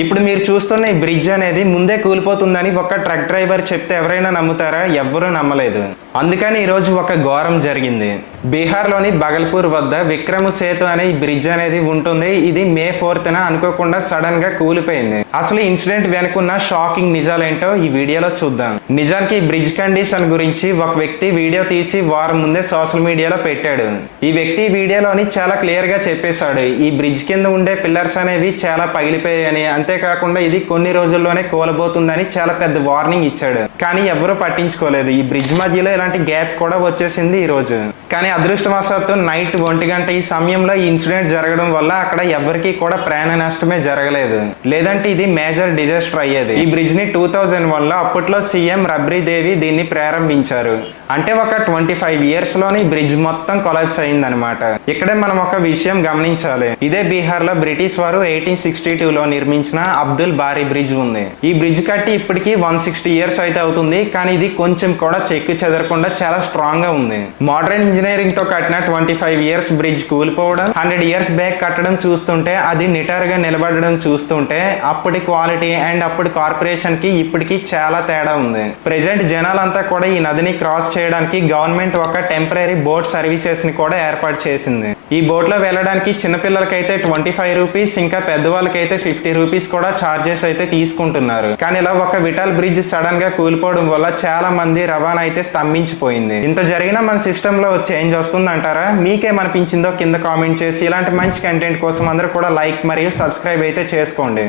ఇప్పుడు మీరు చూస్తున్న ఈ బ్రిడ్జ్ అనేది ముందే కూలిపోతుందని ఒక ట్రక్ డ్రైవర్ చెప్తే ఎవరైనా నమ్ముతారా? ఎవ్వరూ నమ్మలేదు. అందుకని ఈరోజు ఒక ఘోరం జరిగింది. బీహార్లోని బగల్పూర్ వద్ద విక్రమ్ సేతు అనే ఈ బ్రిడ్జ్ అనేది ఉంటుంది. ఇది మే 4న అనుకోకుండా సడన్ గా కూలిపోయింది. అసలు ఇన్సిడెంట్ వెనుకున్న షాకింగ్ నిజాలేంటో ఈ వీడియోలో చూద్దాం. నిజానికి ఈ బ్రిడ్జ్ కండిషన్ గురించి ఒక వ్యక్తి వీడియో తీసి వారం ముందే సోషల్ మీడియాలో పెట్టాడు. ఈ వ్యక్తి వీడియోలోని చాలా క్లియర్ గా చెప్పేశాడు, ఈ బ్రిడ్జ్ కింద ఉండే పిల్లర్స్ అనేవి చాలా పగిలిపోయాయని, అంతేకాకుండా ఇది కొన్ని రోజుల్లోనే కూలబోతుందని చాలా పెద్ద వార్నింగ్ ఇచ్చాడు. కానీ ఎవరూ పట్టించుకోలేదు. ఈ బ్రిడ్జ్ మధ్యలో ఇలాంటి గ్యాప్ కూడా వచ్చేసింది ఈ రోజు. కానీ అదృష్టవశాత్తు నైట్ 1 గంట ఈ సమయంలో ఈ ఇన్సిడెంట్ జరగడం వల్ల అక్కడ ఎవరికి కూడా ప్రాణ నష్టమే జరగలేదు. లేదంటే ఇది మేజర్ డిజాస్టర్ అయ్యేది. ఈ బ్రిడ్జ్ ని 2001 లో అప్పట్లో సీఎం రబ్రీ దేవి దీన్ని ప్రారంభించారు. అంటే ఒక 25 ఇయర్స్ లోని బ్రిడ్జ్ మొత్తం కొలాప్స్ అయింది అనమాట. ఇక్కడే మనం ఒక విషయం గమనించాలి. ఇదే బీహార్ లో బ్రిటిష్ వారు 1862లో నిర్మించిన అబ్దుల్ బారీ బ్రిడ్జ్ ఉంది. ఈ బ్రిడ్జ్ కట్టి ఇప్పటికి 160 ఇయర్స్ అయితే అవుతుంది. కానీ ఇది కొంచెం కూడా చెక్కు చెదరకుండా చాలా స్ట్రాంగ్ గా ఉంది. మోడర్న్ ఇంజనీరింగ్ తో కట్టిన 25 ఇయర్స్ బ్రిడ్జ్ కూలిపోవడం, 100 ఇయర్స్ బ్యాక్ కట్టడం చూస్తుంటే, అది నిటార్ గా నిలబడడం చూస్తుంటే అప్పటి క్వాలిటీ అండ్ అప్పటి కార్పొరేషన్ కి ఇప్పటికి చాలా తేడా ఉంది. ప్రెజెంట్ జనాలంతా కూడా ఈ నదిని క్రాస్ చేయడానికి గవర్నమెంట్ ఒక టెంపరీ బోట్ సర్వీసెస్ ని కూడా ఏర్పాటు చేసింది. ఈ బోట్ లో వెళ్ళడానికి చిన్నపిల్లలకైతే 25 రూపీస్, ఇంకా పెద్దవాళ్ళకైతే 50 రూపీస్ కూడా చార్జెస్ అయితే తీసుకుంటున్నారు. కానీ ఇలా ఒక విటాల్ బ్రిడ్జ్ సడన్ గా కూలిపోవడం వల్ల చాలా మంది రవాణా అయితే స్తంభించిపోయింది. ఇంత జరిగినా మన సిస్టమ్ లో చేంజ్ వస్తుందంటారా? మీకేమనిపించిందో కింద కామెంట్ చేసి ఇలాంటి మంచి కంటెంట్ కోసం అందరూ కూడా లైక్ మరియు సబ్స్క్రైబ్ అయితే చేసుకోండి.